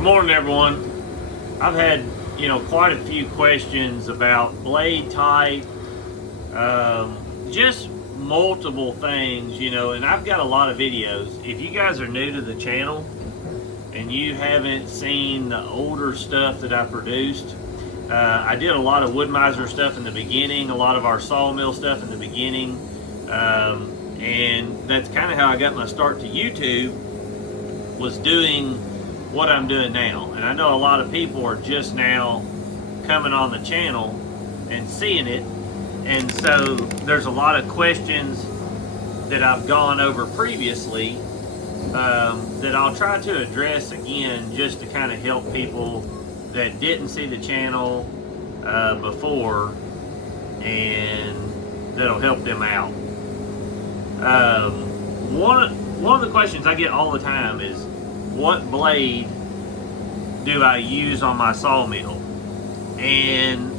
Good morning, everyone. I've had, quite a few questions about blade type, just multiple things, and I've got a lot of videos. If you guys are new to the channel and you haven't seen the older stuff that I produced, I did a lot of Woodmizer stuff in the beginning, a lot of our Sawmill stuff in the beginning, and that's kind of how I got my start to YouTube, was doing what I'm doing now. And I know a lot of people are just now coming on the channel and seeing it, and so there's a lot of questions that I've gone over previously that I'll try to address again, just to kind of help people that didn't see the channel before, and that'll help them out. One of the questions I get all the time is, what blade do I use on my sawmill? And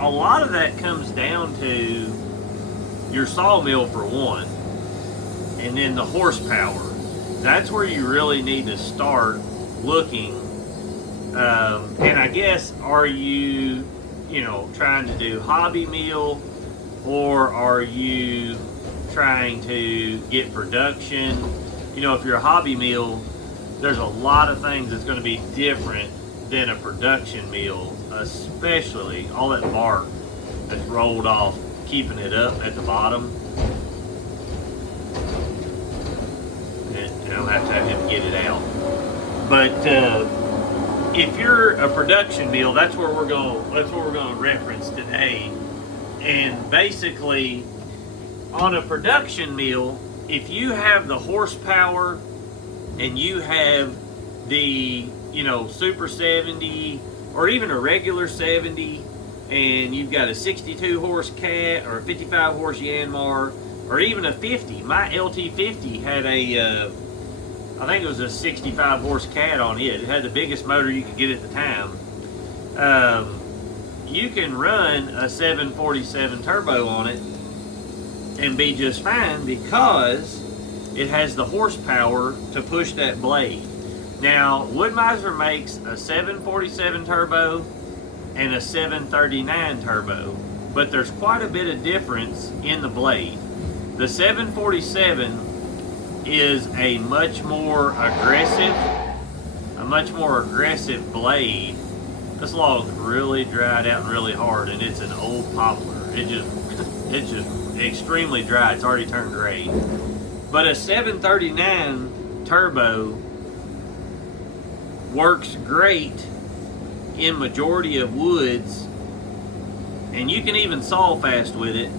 a lot of that comes down to your sawmill for one, and then the horsepower. That's where you really need to start looking. And I guess, are you, trying to do hobby mill, or are you trying to get production? If you're a hobby mill, there's a lot of things that's going to be different than a production mill, especially all that bark that's rolled off, keeping it up at the bottom. And I'll have to have him get it out. But if you're a production mill, that's what we're going to reference today. And basically, on a production mill, if you have the horsepower and you have the, Super 70 or even a regular 70, and you've got a 62 horse Cat or a 55 horse Yanmar, or even a 50. My LT50 had I think it was a 65 horse Cat on it. It had the biggest motor you could get at the time. You can run a 747 turbo on it and be just fine, because it has the horsepower to push that blade. Now, Woodmizer makes a 747 turbo and a 739 turbo, but there's quite a bit of difference in the blade. The 747 is a much more aggressive blade. This log's really dried out and really hard, and it's an old poplar. It's just extremely dry. It's already turned gray. But a 739 turbo works great in majority of woods, and you can even saw fast with it,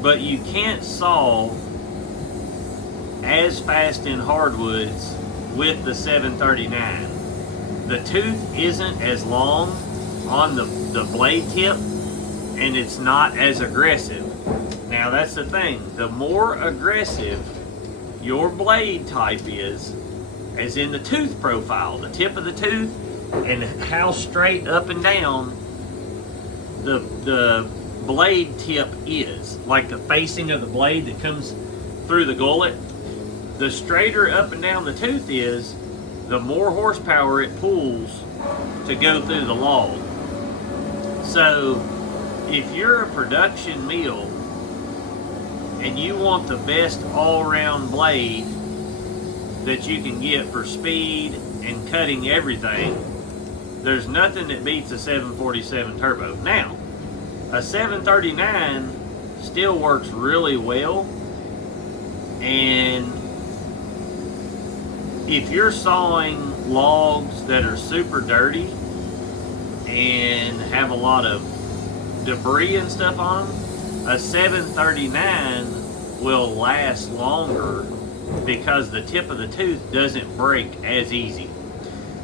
but you can't saw as fast in hardwoods with the 739. The tooth isn't as long on the blade tip, and it's not as aggressive. Now, that's the thing. The more aggressive your blade type is, as in the tooth profile, the tip of the tooth, and how straight up and down the blade tip is, like the facing of the blade that comes through the gullet, the straighter up and down the tooth is, the more horsepower it pulls to go through the log. So, if you're a production mill and you want the best all-around blade that you can get for speed and cutting everything, there's nothing that beats a 747 turbo. Now, a 739 still works really well, and if you're sawing logs that are super dirty and have a lot of debris and stuff on them, a 739 will last longer, because the tip of the tooth doesn't break as easy.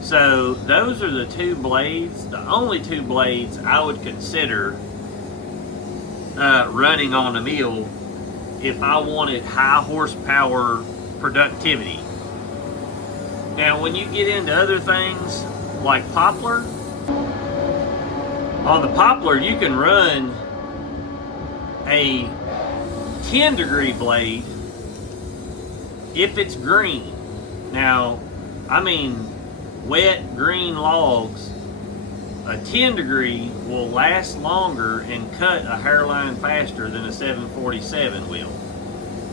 So those are the two blades, the only two blades I would consider running on a mill if I wanted high horsepower productivity. Now, when you get into other things like poplar, on the poplar you can run a 10-degree blade if it's green. Now, I mean, wet green logs, a 10 degree will last longer and cut a hairline faster than a 747 will.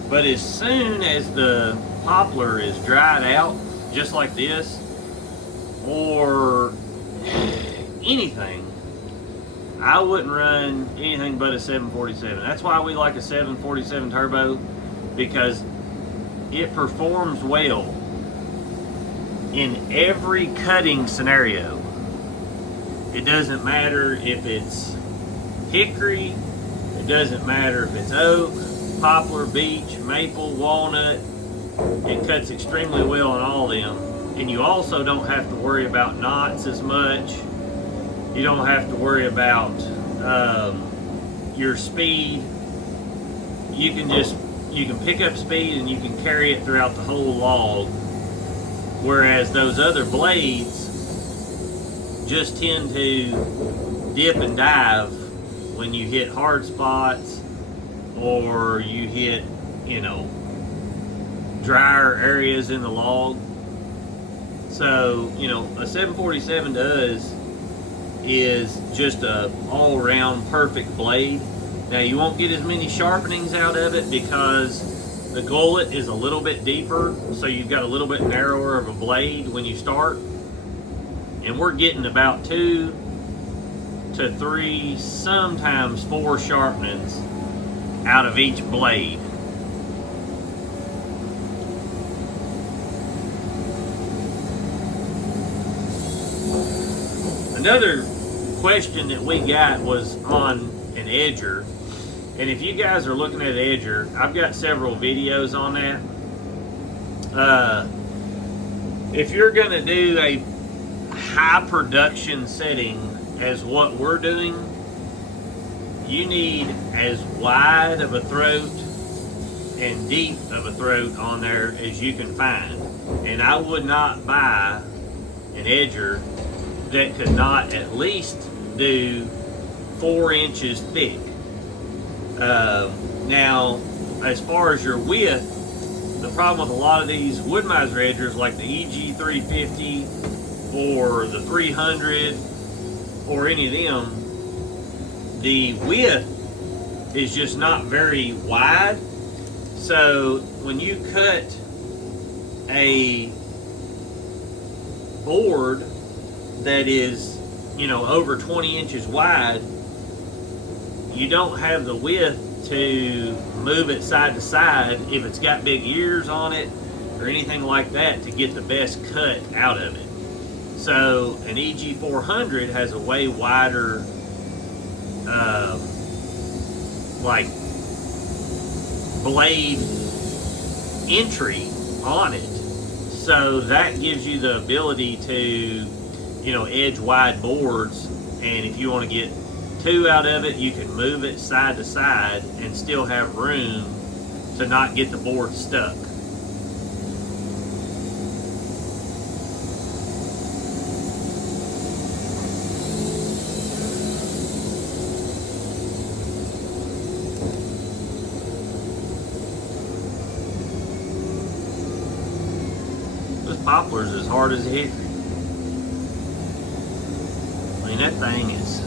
But as soon as the poplar is dried out, just like this, or anything, I wouldn't run anything but a 747. That's why we like a 747 turbo, because it performs well in every cutting scenario. It doesn't matter if it's hickory, it doesn't matter if it's oak, poplar, beech, maple, walnut. It cuts extremely well on all of them. And you also don't have to worry about knots as much. You don't have to worry about your speed. You can pick up speed and you can carry it throughout the whole log. Whereas those other blades just tend to dip and dive when you hit hard spots or you hit, drier areas in the log. So, a 747 to us is just a all-around perfect blade. Now, you won't get as many sharpenings out of it because the gullet is a little bit deeper, so you've got a little bit narrower of a blade when you start. And we're getting about 2 to 3, sometimes 4 sharpenings out of each blade. Another question that we got was on an edger. And if you guys are looking at edger, I've got several videos on that. If you're going to do a high production setting as what we're doing, you need as wide of a throat and deep of a throat on there as you can find. And I would not buy an edger that could not at least do 4 inches thick. Now, as far as your width, the problem with a lot of these Woodmizer edgers like the EG350 or the 300 or any of them, the width is just not very wide. So when you cut a board that is, over 20 inches wide, you don't have the width to move it side to side if it's got big ears on it or anything like that to get the best cut out of it. So an EG400 has a way wider blade entry on it, so that gives you the ability to edge wide boards, and if you want to get 2 out of it, you can move it side to side and still have room to not get the board stuck. This poplar's as hard as a hickory. I mean, that thing is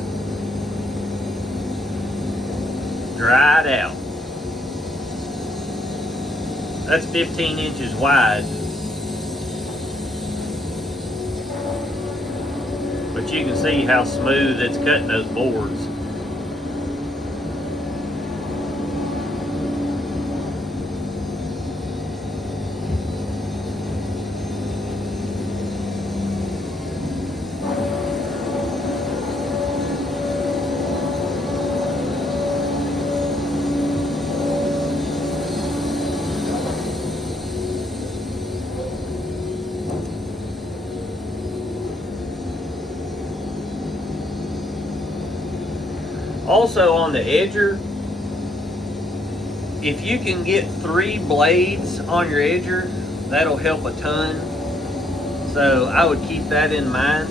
dried out. That's 15 inches wide. But you can see how smooth it's cutting those boards. Also on the edger, if you can get 3 blades on your edger, that'll help a ton. So I would keep that in mind.